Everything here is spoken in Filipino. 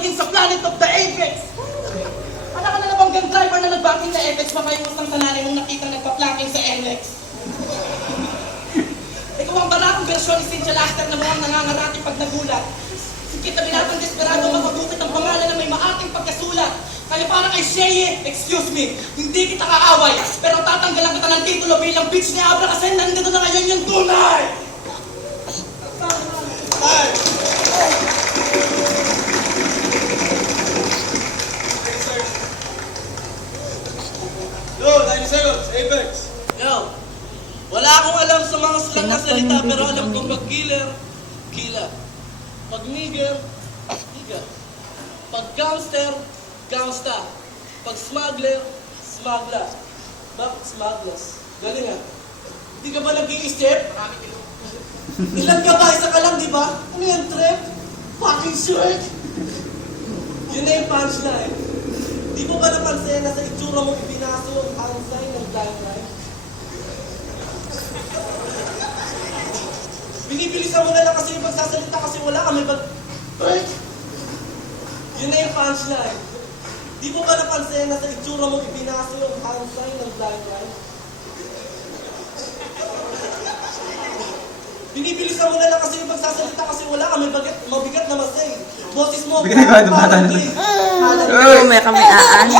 origin sa planet of the Apex. Ano ka na namang gun driver na nag-banking sa Apex, makayos ng sananay mong nakita nagpa-planking sa NX? Ikaw ang barakong bersyon ni Cynthia Laster na mukhang nangangarati pag nagulat. Sikit na binatang desperado mapagupit ang pangalan na may maating pagkasulat. Kaya para kay Sheye, excuse me, hindi kita kaaway, pero tatanggalan kita ng titulo bilang bitch ni Abra kasi nandito na ngayon yung tunay! Yo, 90 seconds, Apex. Yo, wala akong alam sa mga slang na salita pero alam kong pag killer, killer. Pag nigger, nigger. Pag gangster, gangsta. Pag smuggler, smuggler. Bakit smugglers? Galing ah. Hindi ka ba nag-iisip? Ilan ka ba? Isa ka lang, di ba? Ano yan, trip? Fucking shirt! Yun na yung punchline. Di mo ba napansin na sa itsura mo ibinaso ang hand sign ng blind right? Binibilisan mo na lang kasi yung pagsasalita kasi wala kami bag... Break! Yun na yung punchline. Di mo ba napansin na sa itsura mo ibinaso ang hand sign ng blind right? Binibilisan mo na lang kasi yung pagsasalita kasi wala kami mabigat na masay. Boses mo... Bigay ko, dumatan. Oo, may kami aan.